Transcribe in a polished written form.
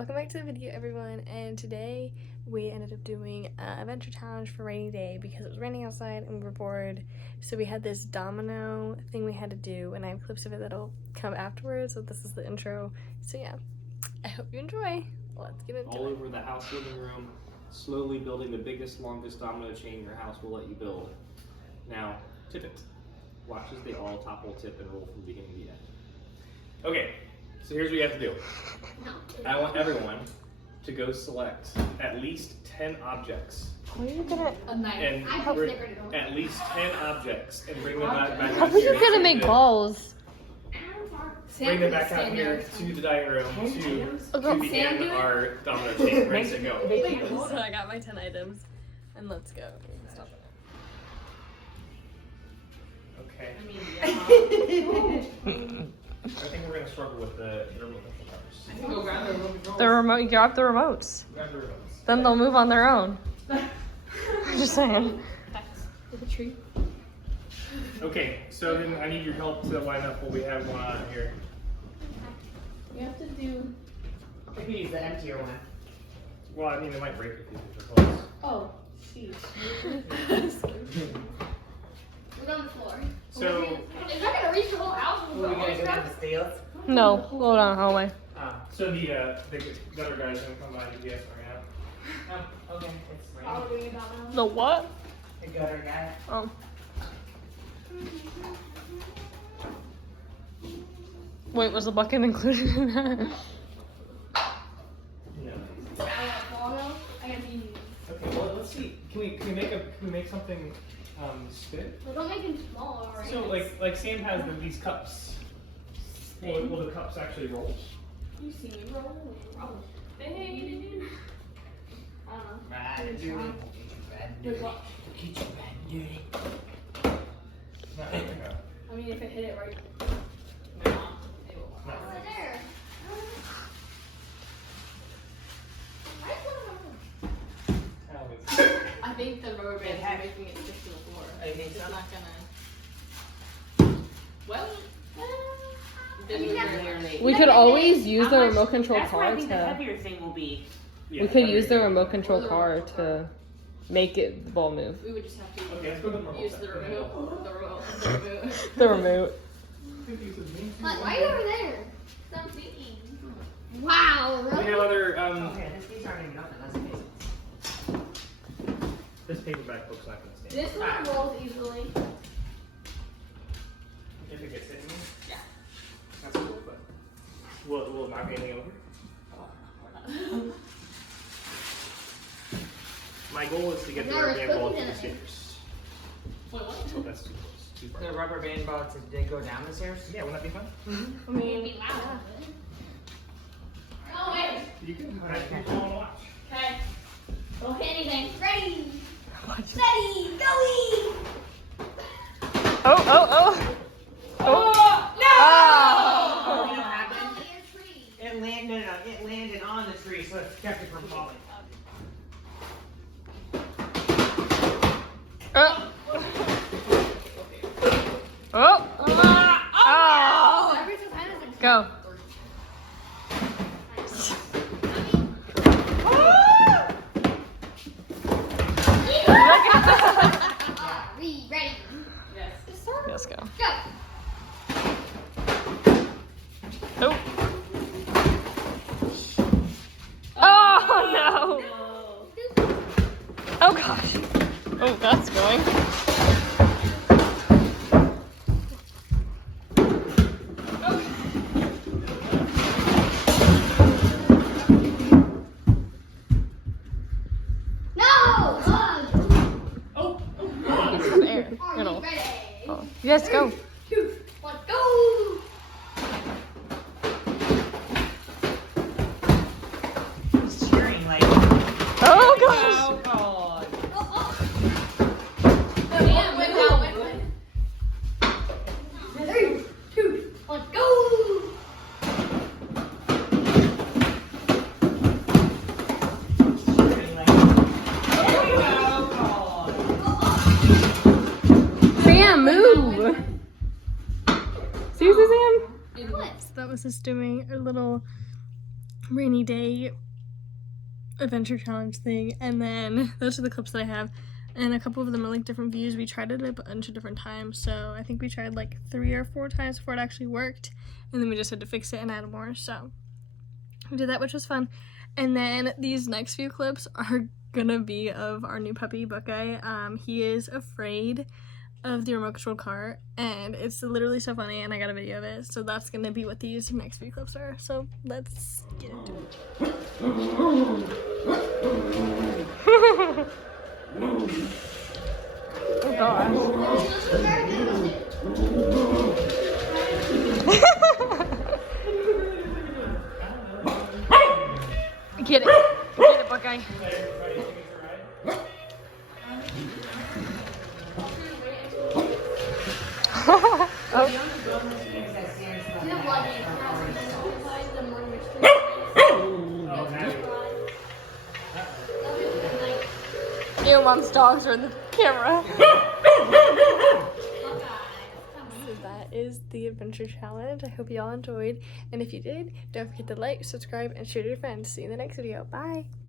Welcome back to the video, everyone, and today we ended up doing an adventure challenge for rainy day because it was raining outside and we were bored. So we had this domino thing we had to do, and I have clips of it that'll come afterwards, so this is the intro. So yeah, I hope you enjoy. Let's get into it. All over the house living room, slowly building the biggest, longest domino chain your house will let you build. Now, tip it. Watch as they all topple, tip, and roll from beginning to the end. Okay, so here's what you have to do. I want everyone to go select at least 10 objects. How are you gonna? And at least 10 objects and bring them back How out are you here. gonna make balls? Bring them back out here to the dining room to begin our domino chain. Ready to go. So I got my 10 items, and let's go. Stop it. Okay. I think we're gonna struggle with the remote control cars. The remote, grab the remotes. Grab the remotes. Then they'll move on their own. I'm just saying. With a tree. Okay, so then I need your help to line up what we have going on here. You have to do. I think we use the emptier one. Well, I mean, it might break if you do the close. Oh, sheesh. We're on the floor. So, Is that gonna reach the whole house? What are we gonna go down the stairs? No, go down the hallway. so the gutter guy's gonna come by and get us right now. Oh, okay. It's Oh, fine. we're doing it now. The what? The gutter guy. Oh. Wait, was the bucket included in that? No. I gotta be. Okay, well, let's see. Can we make something spin? Well, don't make them small, alright? So like Sam has these cups. Will the cups actually roll? You see me roll. Spin. I don't know. Bad and dirty. Bad and dirty. Get you bad and dirty. Not really, no. I mean, if it hit it right. No. Right there. I think the rubber band is making it stick to the floor. I think It's so. not gonna. Well. We could always use the remote control That's why I car think the to. heavier thing will be. Yeah, We could better use the than- remote control car to make it the ball move. We would just have to Okay, let's go to the remote. use the remote. The remote. The remote. The remote. Like, why are you over there? So I'm thinking. Wow, We really? have other Okay, these aren't even nothing. That's amazing. this paperback book's not gonna stand. This one rolls easily. If it gets hit in me, Yeah. that's cool, but will it knock anything over? My goal is to get the Now rubber there's band ball cookies to in the it. stairs. Wait, what? Oh, that's too close. Too far. The rubber band ball to go down the stairs? Yeah, wouldn't that be fun? I mean, it'd be loud. Oh, wait. You can watch. Okay. Don't hit anything. Ready. Steady. Going. Oh. Oh, no! Oh, you know what happened? Only a tree. It landed. It landed on the tree, so it kept it from falling. Oh. Every time it's a Go. Ready. Yes. Let's go. Go. Oh. Oh no. Oh gosh. Oh, that's going. No! Some air. Are You know. we ready? Oh. Yes, go. 2, 1, go! He's cheering like. Oh gosh. Oh God. Damn, wait. 3, 2, 1, go! Cheering like. Oh God. Sam, move. See, Sam? What? So that was us doing a little rainy day adventure challenge thing, and then those are the clips that I have, and a couple of them are like different views. We tried it a bunch of different times, so I think we tried like 3 or 4 times before it actually worked, and then we just had to fix it and add more. So we did that, which was fun. And then these next few clips are gonna be of our new puppy Buckeye. He is afraid of the remote control car, and it's literally so funny, and I got a video of it, so that's gonna be what these next few clips are. So let's get into it. Oh gosh. Get it, Buckeye. Your mom's dogs are in the camera. So that is the adventure challenge. I hope you all enjoyed, and if you did, don't forget to like, subscribe, and share to your friends. See you in the next video. Bye.